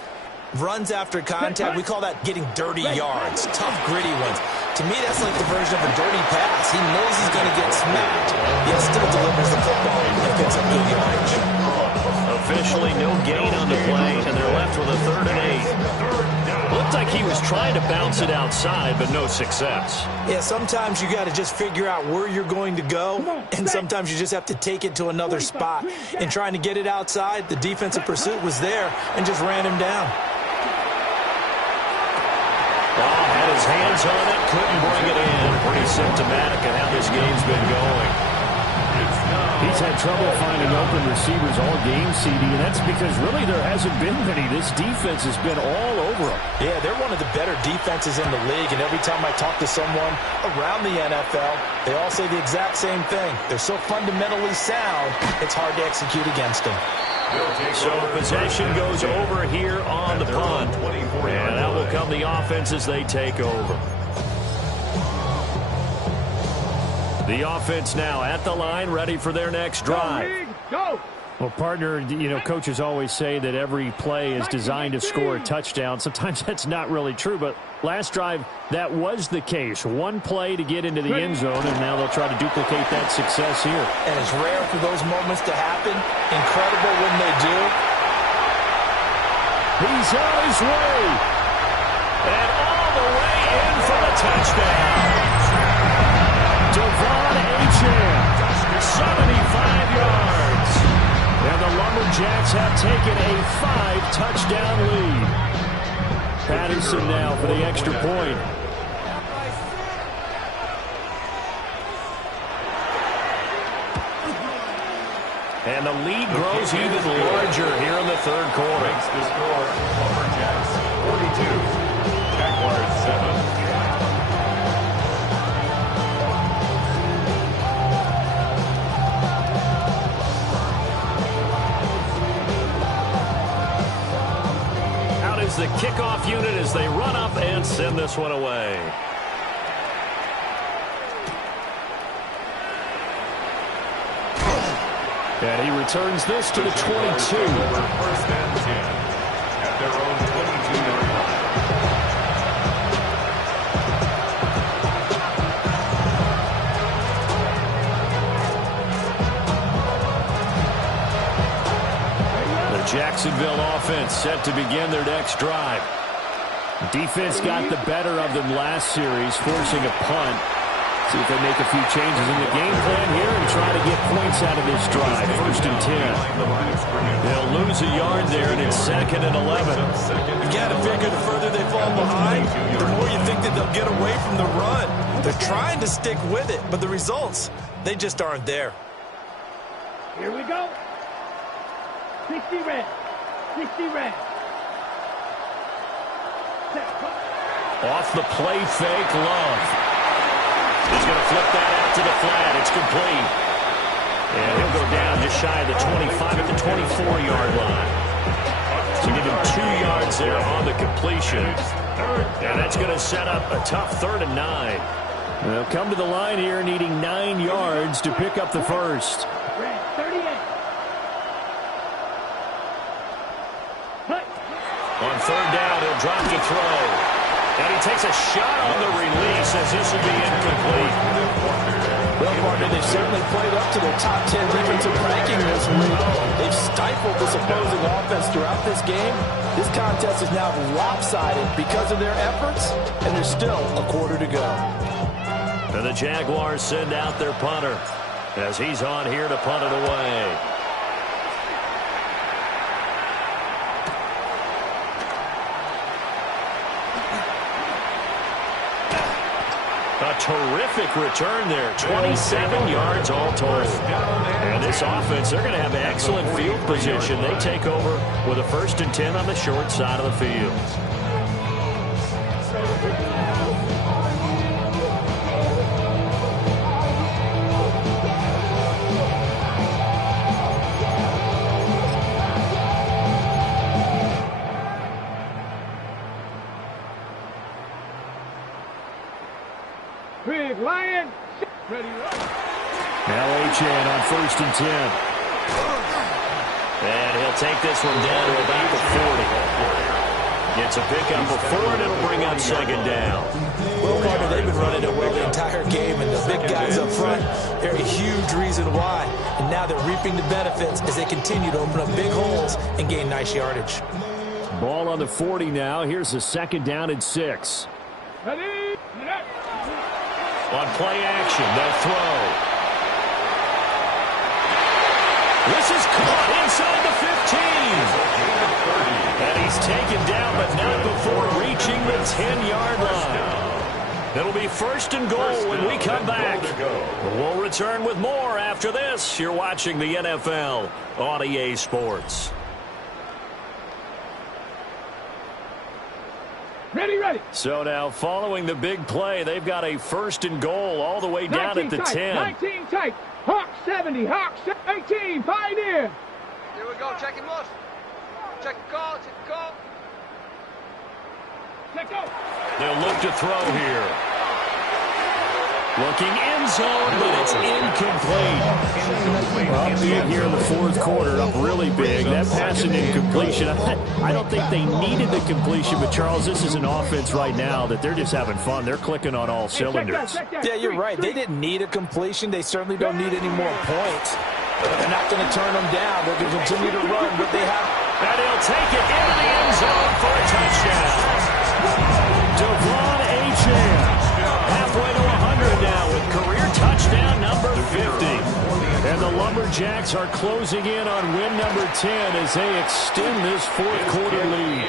runs after contact, we call that getting dirty yards, tough, gritty ones. To me, that's like the version of a dirty pass. He knows he's going to get smacked, yet still delivers the football and picks up good yardage. Officially no gain on the play, and they're left with a 3rd and 8. Looked like he was trying to bounce it outside, but no success. Yeah, sometimes you got to just figure out where you're going to go, and sometimes you just have to take it to another spot. And trying to get it outside, the defensive pursuit was there and just ran him down. Had his hands on it, couldn't bring it in. Pretty symptomatic of how this game's been going. He's had trouble finding open receivers all game, CD, and that's because really there hasn't been many. This defense has been all over him. Yeah, they're one of the better defenses in the league, and every time I talk to someone around the NFL, they all say the exact same thing. They're so fundamentally sound, it's hard to execute against them. So possession goes over here on the punt. And out will come the offense as they take over. The offense now at the line, ready for their next drive. Go! Well, partner, you know, coaches always say that every play is designed to score a touchdown. Sometimes that's not really true, but last drive, that was the case. One play to get into the end zone, and now they'll try to duplicate that success here. And it's rare for those moments to happen. Incredible when they do. He's on his way. And all the way in for the touchdown. Devon Achane, 75 yards. And the Lumberjacks have taken a 5-touchdown lead. Patterson now for the extra point. And the lead grows even larger here in the third quarter. Makes the score Lumberjacks 42, Jaguars 7. The kickoff unit as they run up and send this one away. And he returns this to the 22. First and 10 at their own 22-yard line. Jacksonville offense set to begin their next drive. Defense got the better of them last series, forcing a punt. See if they make a few changes in the game plan here and try to get points out of this drive. 1st and 10. They'll lose a yard there, and it's 2nd and 11. You got to figure the further they fall behind, the more you think that they'll get away from the run. They're trying to stick with it, but the results, they just aren't there. Here we go. 60 red. 60 red. Off the play fake, Love. He's going to flip that out to the flat. It's complete. And he'll go down just shy of the 25 at the 24-yard line. So give him 2 yards there on the completion. And that's going to set up a tough 3rd and 9. They'll come to the line here needing 9 yards to pick up the first. Red, 38. On 3rd down, he'll drop to throw. And he takes a shot on the release as this will be incomplete. Well, partner, they've certainly played up to their top 10 defensive ranking this week. They've stifled this opposing offense throughout this game. This contest is now lopsided because of their efforts, and there's still a quarter to go. And the Jaguars send out their punter as he's on here to punt it away. A terrific return there. 27 yards all told. And this offense, they're going to have excellent field position. They take over with a 1st and 10 on the short side of the field. Big Lion. Ready, Now Achane on 1st and 10. And he'll take this one down to about the 40. Gets a pickup of 4, and it'll bring up 2nd down. Well, partner, they've been running it well the entire game, and the big guys up front, they're a huge reason why. And now they're reaping the benefits as they continue to open up big holes and gain nice yardage. Ball on the 40 now. Here's the 2nd down and 6. Ready. On play action, they'll throw. This is caught inside the 15. And he's taken down, but not before reaching the 10-yard line. It'll be 1st and goal when we come back. We'll return with more after this. You're watching the NFL on EA Sports. Ready, ready. So now, following the big play, they've got a 1st and goal all the way down at the tight, 10. 19 tight. Hawk 70. Hawk 18. Pioneer. Here we go. Check him out. Check the call. Check the call. Check go. They'll look to throw here. Looking end zone, but it's incomplete. Up big here in the 4th quarter, up really big. That pass and incompletion. I don't think they needed the completion, but Charles, this is an offense right now that they're just having fun. They're clicking on all cylinders. Yeah, you're right. They didn't need a completion. They certainly don't need any more points. They're not going to turn them down. They're going to continue to run, but they have. And he'll take it into the end zone for a touchdown. Devon Achane, halfway to 100 now with career touchdown number 50. And the Lumberjacks are closing in on win number 10 as they extend this 4th quarter lead.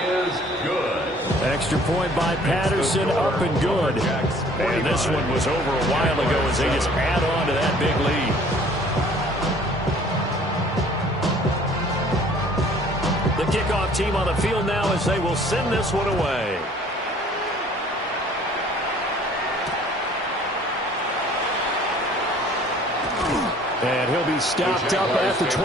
Extra point by Patterson, up and good. And this one was over a while ago as they just add on to that big lead. The kickoff team on the field now as they will send this one away. And he'll be stopped up at the 25.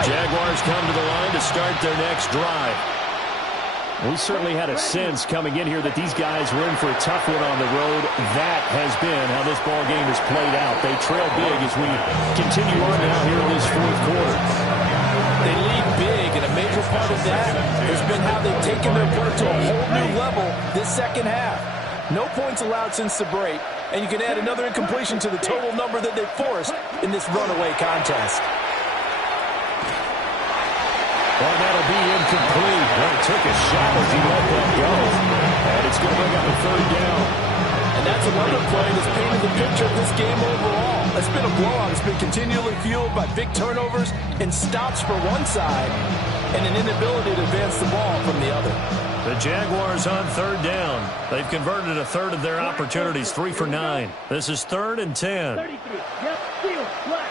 Jaguars come to the line to start their next drive. We certainly had a sense coming in here that these guys were in for a tough one on the road. That has been how this ball game has played out. They trail big as we continue on now here in this 4th quarter. They lead big, and a major part of that has been how they've taken their play to a whole new level this 2nd half. No points allowed since the break, and you can add another incompletion to the total number that they've forced in this runaway contest. Well, that'll be incomplete. Well, he took a shot as he let that go. And it's going to bring up a 3rd down. And that's another play that's painted the picture of this game overall. A It's been a blowout. It's been continually fueled by big turnovers and stops for one side and an inability to advance the ball from the other. The Jaguars on third down. They've converted a third of their opportunities, 3 for 9. This is 3rd and 10. 33. Yep, field, flat.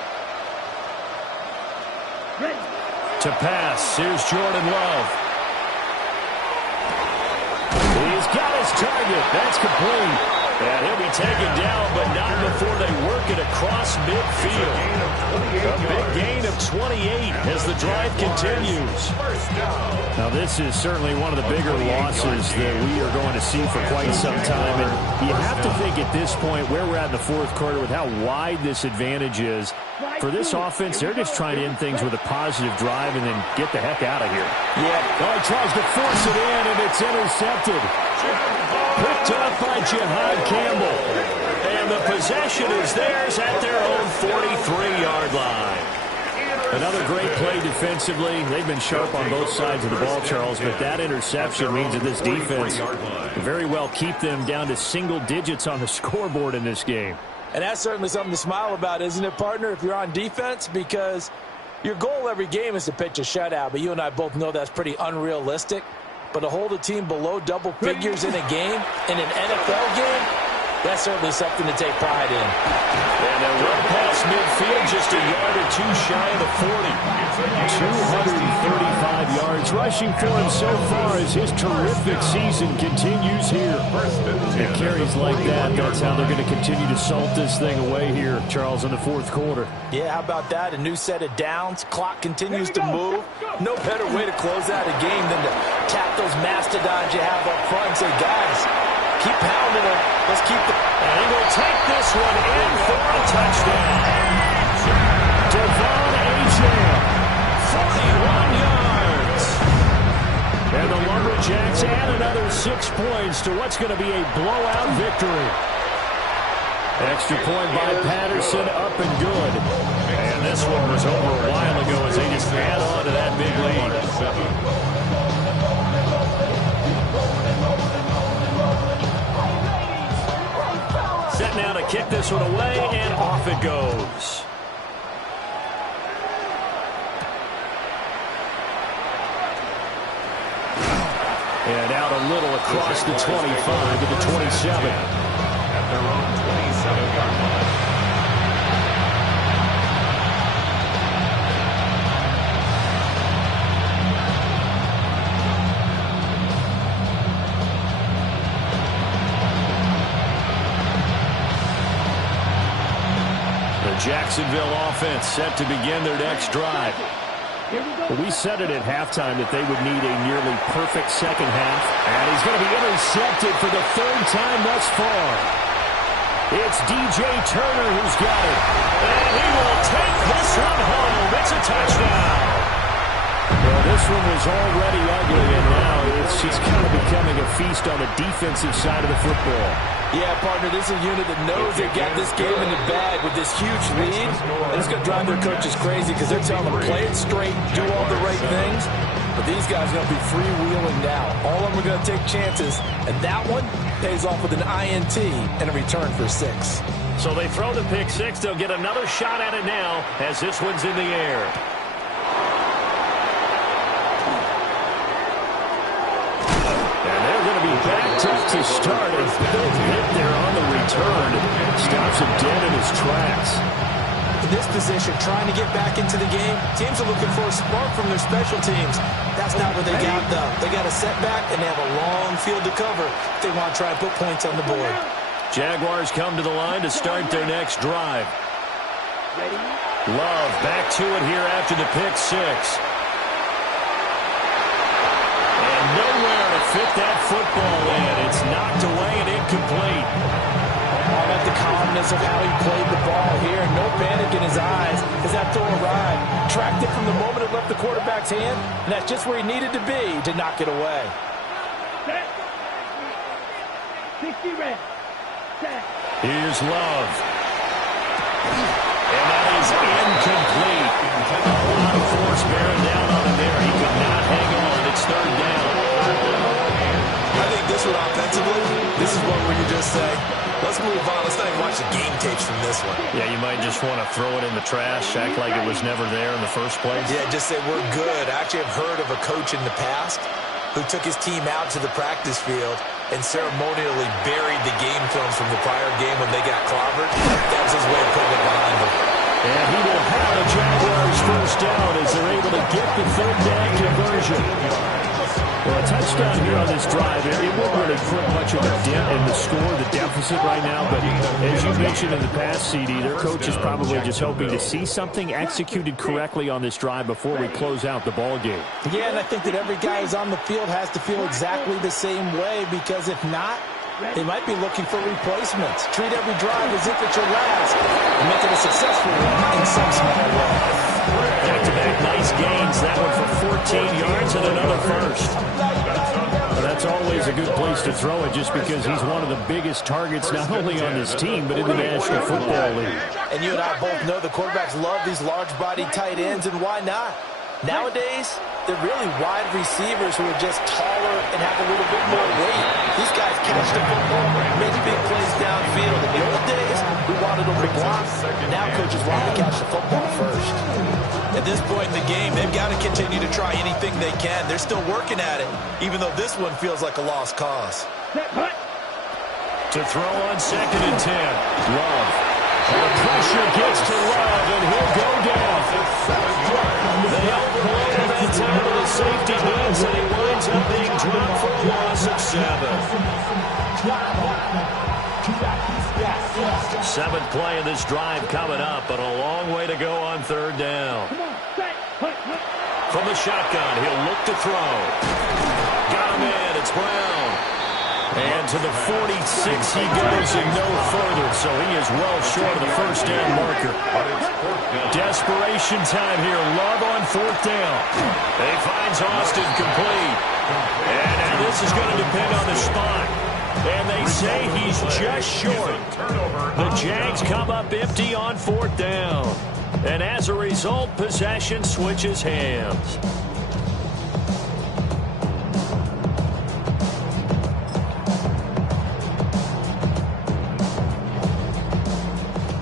Ready. To pass, here's Jordan Love. He's got his target. That's complete. And he'll be taken down, but not before they work it across midfield. A big gain of 28 as the drive continues. Now, this is certainly one of the bigger losses that we are going to see for quite some time. And you have to think at this point where we're at in the fourth quarter with how wide this advantage is. For this offense, they're just trying to end things with a positive drive and then get the heck out of here. Yeah. Oh, he tries to force it in, and it's intercepted. Picked up by Jihad Campbell. And the possession is theirs at their own 43-yard line. Another great play defensively. They've been sharp on both sides of the ball, Charles, but that interception means that this defense can very well keep them down to single digits on the scoreboard in this game. And that's certainly something to smile about, isn't it, partner, if you're on defense? Because your goal every game is to pitch a shutout, but you and I both know that's pretty unrealistic. But to hold a team below double figures in a game, in an NFL game, that's certainly something to take pride in. And a run past midfield, just a yard or two shy of the 40. 235 yards rushing for him so far as his terrific season continues here. And carries like that, that's how they're going to continue to salt this thing away here, Charles, in the fourth quarter. Yeah, how about that? A new set of downs. Clock continues to move. No better way to close out a game than to tap those mastodons you have up front and say, guys, keep pounding them. Let's keep the... And he will take this one in for a touchdown. Devon Achane, 41 yards. And the Lumberjacks add another 6 points to what's going to be a blowout victory. Extra point by Patterson, up and good. And this one was over a while ago as they just add on to that big lead. Set now to kick this one away, and off it goes. And out a little across the 25 to the 27. At their own 27-yard line. Jacksonville offense set to begin their next drive. We said it at halftime that they would need a nearly perfect second half. And he's going to be intercepted for the third time thus far. It's DJ Turner who's got it. And he will take this one home. It's a touchdown. Well, this one was already ugly, and now it's just kind of becoming a feast on the defensive side of the football. Yeah, partner, this is a unit that knows they've got this game in the bag with this huge lead. And it's going to drive their coaches crazy because they're telling them, play it straight, do all the right things. But these guys are going to be freewheeling now. All of them are going to take chances. And that one pays off with an INT and a return for 6. So they throw the pick 6. They'll get another shot at it now as this one's in the air. Backed up to start, and big hit there on the return. Stops him dead in his tracks. In this position, trying to get back into the game, teams are looking for a spark from their special teams. That's not what they got, though. They got a setback, and they have a long field to cover if they want to try and put points on the board. Jaguars come to the line to start their next drive. Love back to it here after the pick 6. Nowhere to fit that football in. It's knocked away and incomplete. I like the calmness of how he played the ball here. No panic in his eyes as that throw arrived. Tracked it from the moment it left the quarterback's hand, and that's just where he needed to be to knock it away. 60 red. Here's Love. And that is incomplete. A lot of force bearing down on him there. He could not hang on. It's third down. I think this one offensively, this is one where you just say, let's move on. Let's not watch bunch of game tapes from this one. Yeah, you might just want to throw it in the trash, act like it was never there in the first place. Yeah, just say, we're good. I actually have heard of a coach in the past who took his team out to the practice field and ceremonially buried the game film from the prior game when they got clobbered. That was his way of putting it behind them. And he will have the Jaguars first down as they're able to get the third down conversion. Well, a touchdown here on this drive, it wouldn't really put much of a dent in the score, the deficit right now. But as you mentioned in the past, CD, their coach is probably just hoping to see something executed correctly on this drive before we close out the ball game. Yeah, and I think that every guy who's on the field has to feel exactly the same way, because if not, they might be looking for replacements. Treat every drive as if it's your last and make it a successful one in some small way. Back-to-back nice gains. That one for 14 yards and another first. Well, that's always a good place to throw it just because he's one of the biggest targets not only on his team but in the National Football League. And you and I both know the quarterbacks love these large-bodied tight ends, and why not? Nowadays, they're really wide receivers who are just taller and have a little bit more weight. These guys catch the football, make big plays downfield. In the old days, we wanted them to block. Now coaches want them to catch the football first. At this point in the game, they've got to continue to try anything they can. They're still working at it, even though this one feels like a lost cause. To throw on 2nd and 10. Love. And the pressure gets to Love, and he'll go down. They overload him that time with a safety blitz, and he winds up being dropped for a loss of 7. Seventh play of this drive coming up, but a long way to go on 3rd down. From the shotgun, he'll look to throw. Got him in. It's Brown. And to the 46 he goes and no further, so he is well short of the first down marker. Desperation time here. Love on 4th down. He finds Austin complete. And now this is going to depend on the spot. And they say he's just short. The Jags come up empty on 4th down. And as a result, possession switches hands.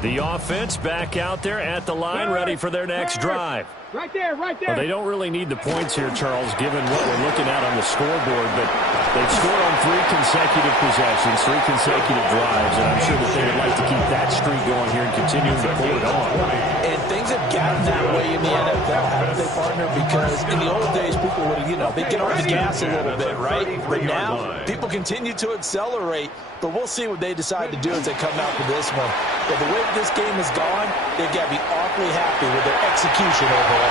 The offense back out there at the line, ready for their next drive. Right there, right there. Well, they don't really need the points here, Charles, given what we're looking at on the scoreboard, but they've scored on 3 consecutive possessions, 3 consecutive drives, and I'm sure that they would like to keep that streak going here and continuing to pull it on. And things have gotten that way in the NFL, haven't they, partner? Because in the old days, people would, they'd get on the gas a little bit, right? But now, people continue to accelerate, but we'll see what they decide to do as they come out for this one. But the way this game has gone, they've got to be awfully happy with their execution overall.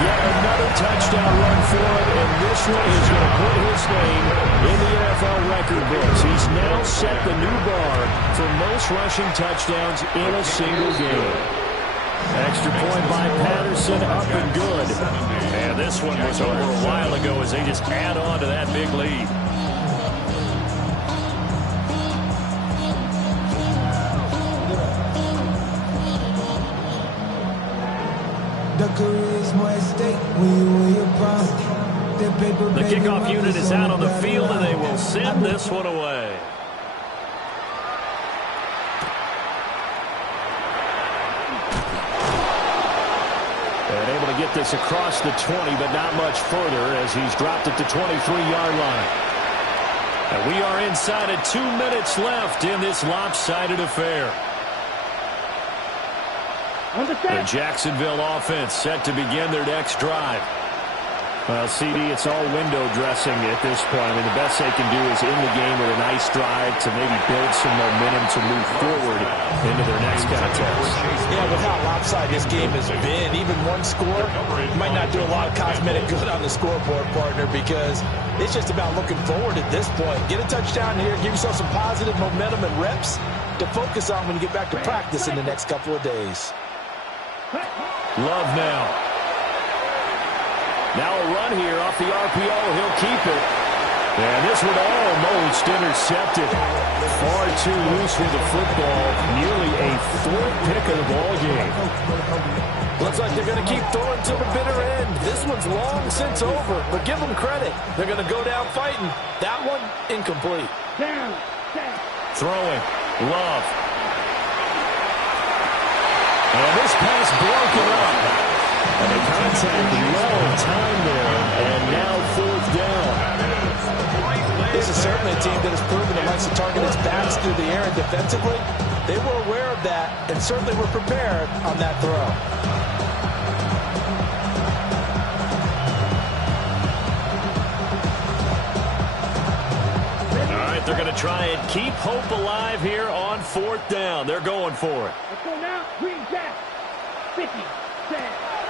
Yet another touchdown run for him, and this one is going to put his name in the NFL record books. He's now set the new bar for most rushing touchdowns in a single game. Extra point by Patterson, up and good. And this one was over a while ago as they just add on to that big lead. The kickoff unit is out on the field, and they will send this one away. And able to get this across the 20, but not much further as he's dropped it to 23-yard line. And we are inside of 2 minutes left in this lopsided affair. The Jacksonville offense set to begin their next drive. Well, CD, it's all window dressing at this point. I mean, the best they can do is in the game with a nice drive to maybe build some momentum to move forward into their next contest. Yeah, with how lopsided this game has been, even one score might not do a lot of cosmetic good on the scoreboard, partner, because it's just about looking forward at this point. Get a touchdown here, give yourself some positive momentum and reps to focus on when you get back to practice in the next couple of days. Love now. Now a run here off the RPO. He'll keep it. And this one almost intercepted. Far too loose with the football. Nearly a 4th pick of the ball game. Looks like they're going to keep throwing till the bitter end. This one's long since over, but give them credit. They're going to go down fighting. That one, incomplete. Down. Throwing. Love. And this pass broken up. And the contact low time there. And now 4th down. This is certainly a team that has proven it likes to target its backs through the air, and defensively, they were aware of that and certainly were prepared on that throw. They're going to try and keep hope alive here on 4th down. They're going for it. Let's go now. Green Jack. 50. 10.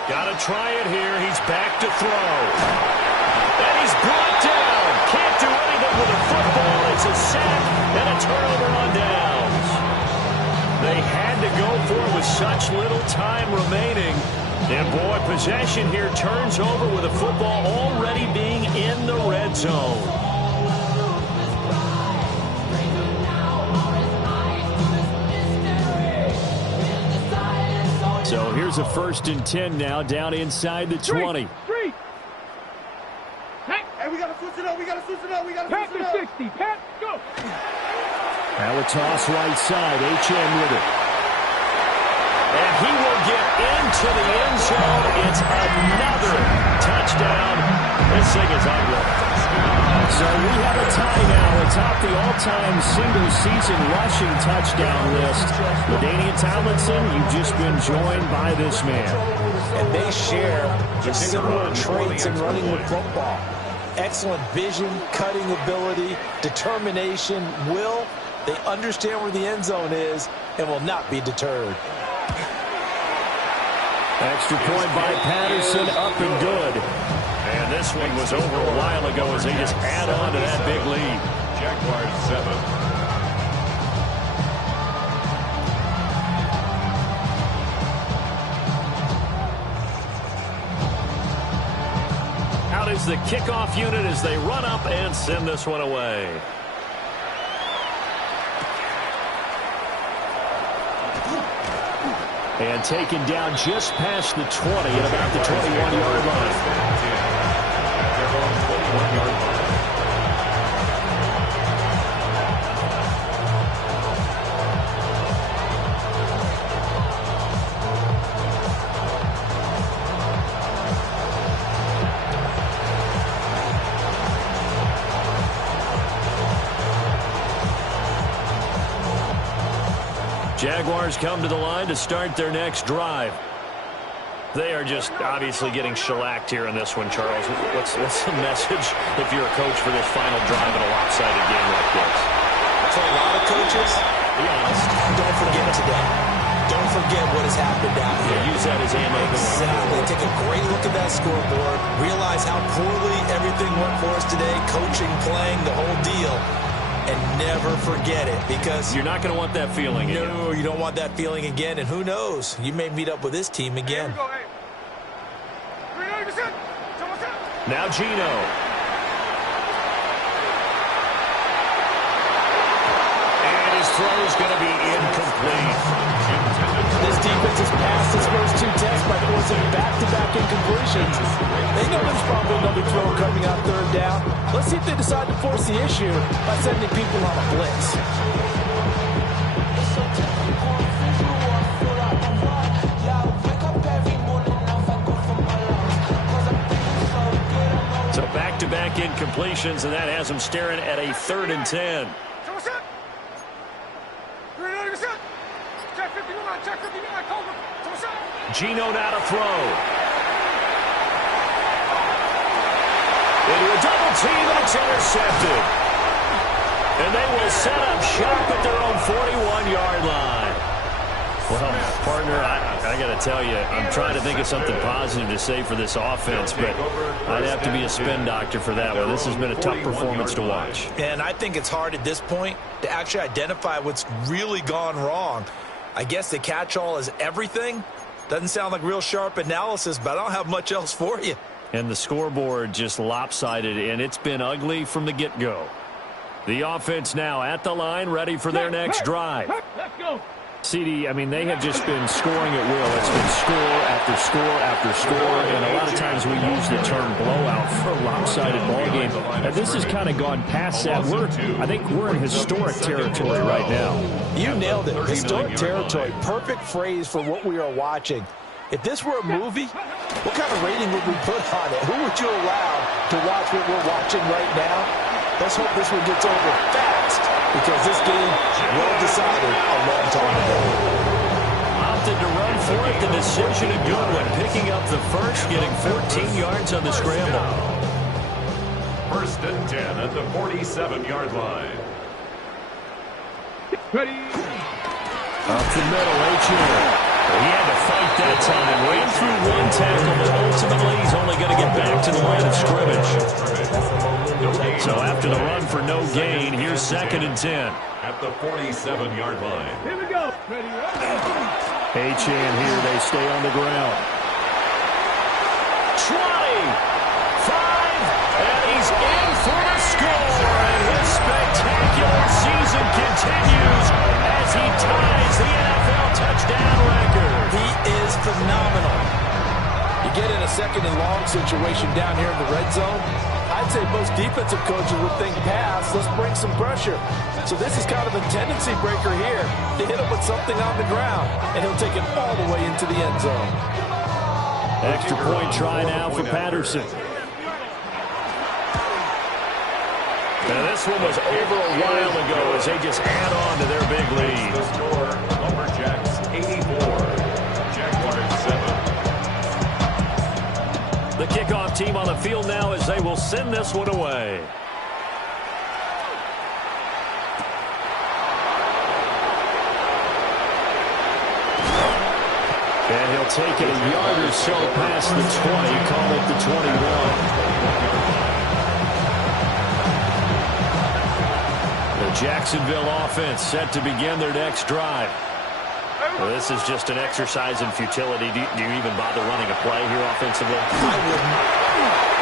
Got to try it here. He's back to throw. And he's brought down. Can't do anything with the football. It's a sack and a turnover on downs. They had to go for it with such little time remaining. And boy, possession here turns over with the football already being in the red zone. So here's a 1st and 10 now, down inside the 20. Three. Hey, we got to switch it up. We got to switch it up. We got to switch it up. Pat to 60. Pat, go. Now a toss right side. HM with it. And he will get into the end zone. It's another touchdown. This thing is ugly. So we have a tie now atop the all-time single-season rushing touchdown list. LaDainian Tomlinson, you've just been joined by this man. And they share the similar traits in running the football. Excellent vision, cutting ability, determination, will. They understand where the end zone is and will not be deterred. Extra point by Patterson, up and good. And this one was over a while ago as they just add on to that big lead. Jaguars 7. Out is the kickoff unit as they run up and send this one away. And taken down just past the 20 at about the 21-yard line. Jaguars come to the line to start their next drive. They are just obviously getting shellacked here in this one, Charles. What's the message if you're a coach for this final drive in a lopsided game like this? For a lot of coaches, be honest, don't forget today. Don't forget what has happened out here. Yeah, use that as ammo. Exactly. Take a great look at that scoreboard. Realize how poorly everything went for us today. Coaching, playing, the whole deal. And never forget it, because you're not going to want that feeling again. No, you don't want that feeling again. And who knows? You may meet up with this team again. Now Gino. And his throw is going to be incomplete. This defense has passed its first 2 tests by forcing back-to-back incompletions. They know there's probably another throw coming on 3rd down. Let's see if they decide to force the issue by sending people on a blitz. So back-to-back incompletions, and that has them staring at a 3rd and 10. Gino now to throw. Into a double team, and it's intercepted. And they will set up shop at their own 41-yard line. Well, partner, I got to tell you, I'm trying to think of something positive to say for this offense, but I'd have to be a spin doctor for that one. This has been a tough performance to watch. And I think it's hard at this point to actually identify what's really gone wrong. I guess the catch-all is everything. Doesn't sound like real sharp analysis, but I don't have much else for you. And the scoreboard just lopsided, and it's been ugly from the get-go. The offense now at the line, ready for their next drive. Let's go. CD, I mean, they have just been scoring at will. It's been score after score after score, and a lot of times we use the term blowout for a lopsided ball game. And this has kind of gone past that. I think we're in historic territory right now. You nailed it. Historic territory. Perfect phrase for what we are watching. If this were a movie, what kind of rating would we put on it? Who would you allow to watch what we're watching right now? Let's hope this one gets over fast, because this game well decided a long time ago. Opted to run for it. The decision a good one. Picking up the first, getting 14 yards on the scramble. 1st and 10 at the 47-yard line. Ready. Up the middle, H.U. He had to fight that time. Ran through one tackle, but ultimately he's only going to get back to the line of scrimmage. So after the run for no gain, here's 2nd and 10. At the 47-yard line. Here we go. Ready. Achane here. They stay on the ground. 20. 5. And he's in for the score. And his spectacular season continues as he ties the NFL touchdown record. He is phenomenal. You get in a 2nd and long situation down here in the red zone. I'd say most defensive coaches would think pass, let's bring some pressure. So this is kind of a tendency breaker here to hit him with something on the ground, and he'll take it all the way into the end zone. Extra point try now for Patterson. Now this one was over a while ago as they just add on to their big lead. The score, Lumberjacks 84, Jaguars 7. The kickoff team on the field now as they will send this one away. And he'll take it a yard or so past the 20, call it the 21. The Jacksonville offense set to begin their next drive. Well, this is just an exercise in futility. Do you even bother running a play here offensively? I wouldn't.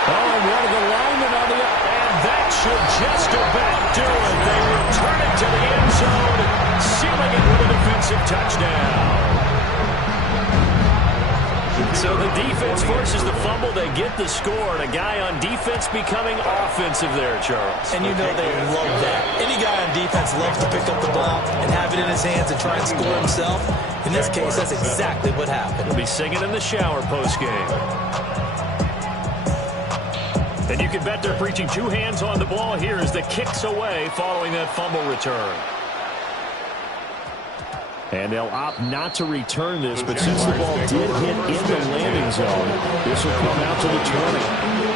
Oh, one of the linemen on the up. And that should just about do it. They return it to the end zone, sealing it with a defensive touchdown. So the defense forces the fumble. They get the score. And a guy on defense becoming offensive there, Charles. And you know they love that. Any guy on defense loves to pick up the ball and have it in his hands and try and score himself. In this case, that's exactly what happened. He'll be singing in the shower postgame. And you can bet they're preaching two hands on the ball here as the kicks away following that fumble return. And they'll opt not to return this, but since the ball did hit in the landing zone, this will come out to the 20.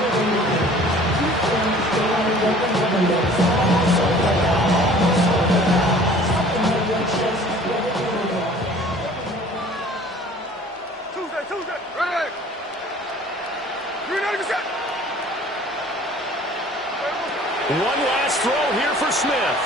Tuesday. Ready. 390%. One last throw here for Smith.